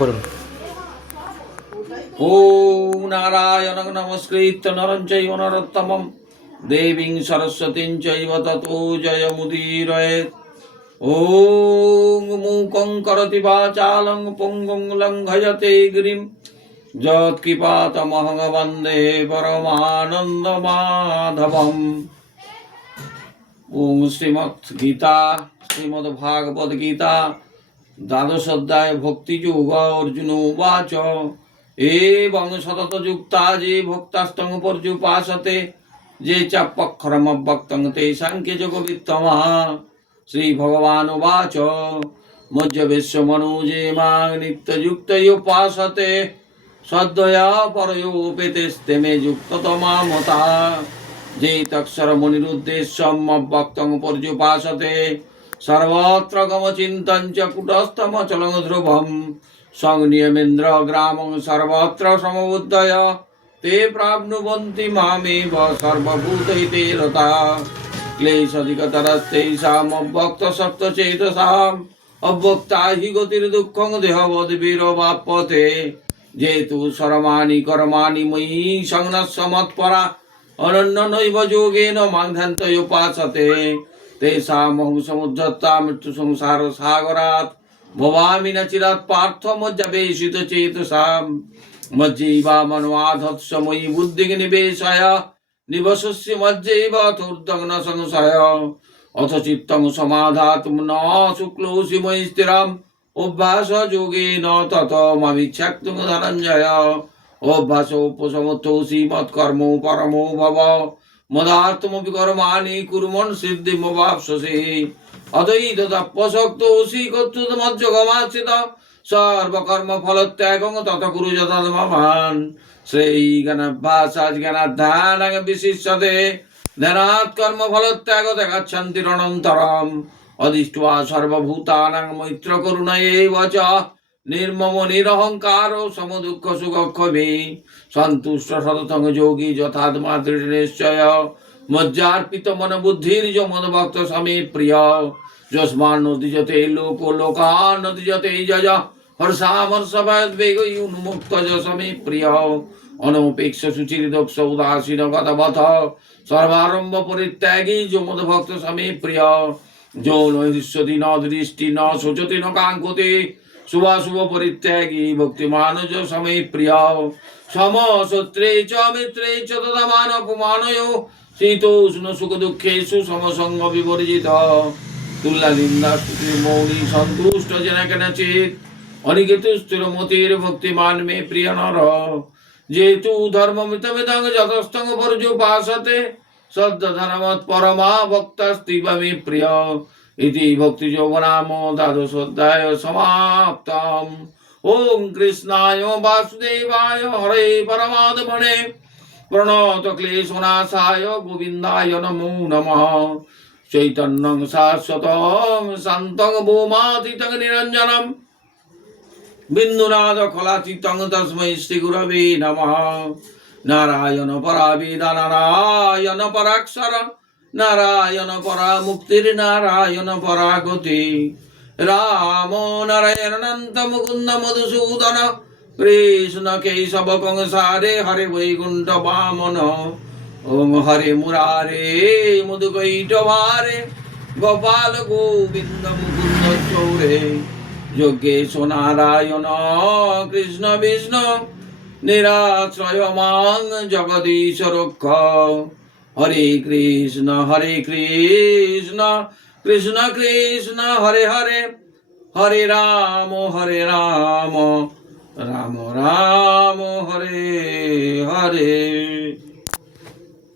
বলুন। ওম নারায়ণ নমস্কৃত্য নরং চৈব নরোত্তমং দেবীং সরস্বতীং চৈব ততো জয়মুদীরয়েৎ। ওম মূকং করোতি বাচালং পঙ্গুং লঙ্ঘয়তে গিরিম যৎকৃপাতমহং বন্দে পরমানন্দমাধবম। ওম শ্রীমদ্গীতা শ্রীমদ্ভাগবত গীতা দ্বাদশ অধ্যায় ভক্তিযোগ। অর্জুন উবাচ এবং সতত যুক্তা যে ভক্তাস্তং পর্যুপাসতে যে চাপ্যক্ষরমব্যক্তং তে সাংখ্যযোগবিত্তমः। শ্রীভগবান উবাচ মজ্জ বিশ্বমনুজে মাং নিত্যযুক্তয়োপাসতে শ্রদ্ধয়া পরয়োপেতেস্তে মে যুক্ততমা মতা। যে তৎসর মুনিরুদ্দেশ্যম অব্যক্তং পর্যুপাসতে সর্বত্র গমচিন্তং চ কুটস্থমচলং ধ্রুবম সংনিয়মেন্দ্র গ্রামং সর্বত্র সমবুদ্ধয় তে প্রাপ্নুবন্তি মামেব সর্বভূতহিতে রতা। ক্লেশাধিকতরস্তেষাম অব্যক্তসক্তচেতসাম অব্যক্তা হি গতির দুঃখং দেহবদ্ বীরবাপ্যতে। যেতু সর্বাণি কর্মাণি ময়ি সংনস্য মৎপরা অনন্য নৈব যোগেন মাং ধ্যান্তয়োপাসতে তেষামহং সমুদ্ধতা মৃত্যু সংসার সাগরাৎ ভবামি ন চিরাৎ পার্থ মজ্জাবেশিত চেতসাম। মজ্জৈবা মনোয়াধৎস ময়ি বুদ্ধিং নিবেশয় নিবসস্য মজ্জৈব অথোর্ধ্বং সংশয়। অথ চিত্তং সমাধাতুম ন শুক্লোসি ময়ি স্থিরম অভ্যাস যোগেন তত মামিচ্ছাক্তুং ধনঞ্জয়। অভ্যাস উপসমর্থোসি মৎকর্ম পরমো ভব মদার্থমপি কর্মাণি কুর্মন সিদ্ধিমবাপ্স্যসি। অদ্বৈত তপঃশক্তোসি কর্তৃমজ্জগমাশ্রিত সর্বকর্ম ফলত্যাগং তত কুরু যথাত্মবান। শ্রেয়ীজ্ঞানাভ্যাসাৎ জ্ঞানাধ্যানং বিশিষ্যতে ধ্যানাৎ কর্ম ফলত্যাগ দেখাচ্ছন্তিরনন্তরম। অদৃष्ट्वा সর্বভূতানাং মৈত্র করুণায়েব চ নির্মম নিরহংকার সমদুঃখ সুখক্ষমে সন্তুষ্ট সততং যোগী যথাত্মা দৃঢ় নিশ্চয়। মজ্জার্পিত মন বুদ্ধির মদভক্ত সমে প্রিয় যস্মান নদীজতে লোক লোকান নদীজতে যজ হর্ষামর্ষভদ্বেগ উন্মুক্ত যশমে প্রিয়। অনপেক্ষ সুচির দক্ষ উদাসীন গতবথ সর্বারম্ভ পরিত্যাগী যমদভক্ত সমে প্রিয়। যো নৈষ্যতি ন দৃষ্টি ন শোচতি ন কাঙ্ক্ষতে শুভাশুভ পরিত্যাগী ভক্তিমান সমে প্রিয়। সমশত্রে চ মিত্রে চ তথা মান অপমানয় শীতোষ্ণ সুখ দুঃখেষু সমসঙ্গ বিবর্জিত। তুল্য নিন্দা স্তুতি মৌনী সন্তুষ্ট যেন কেনচিৎ অনিকেতু স্থির মতির ভক্তিমান মে প্রিয় নর। যেতু ধর্মমিতমিদং যতস্থং পর্যুপাসতে শ্রদ্ধাধনমৎ পরমা ভক্তাস্তিব মে প্রিয়। ইতি ভক্তিযোগ নাম দ্বাদশ অধ্যায় সমাপ্তম। ওম কৃষ্ণায় বাসুদেবায় হরে পরমাত্মনে প্রণত ক্লেশনাশায় গোবিন্দায় নমো নমঃ। চৈতন্যং শাশ্বতং শান্তং ভূমাতীতং নিরঞ্জনম বিন্দুনাদ খলাতীতং তস্मै শ্রী গুরবে নমঃ। নারায়ণ পরা বেদা নারায়ণ পরাক্ষর নারায়ণ পরা মুক্তির নারায়ণ পরা গতি। রাম নারায়ণ অনন্ত মুকুন্দ মধুসূদন কৃষ্ণ কেশব কংসারে হরে বৈকুণ্ঠ বামন। ওম হরে মুরারে মধুকৈটভারে গোপাল গোবিন্দ মুকুন্দ চৌরে। যজ্ঞেশ নারায়ণ কৃষ্ণ বিষ্ণু নিরাশ্রয় মাং জগদীশ রক্ষ। হরে কৃষ্ণ কৃষ্ণ কৃষ্ণ হরে হরে হরে রাম রাম রাম হরে হরে।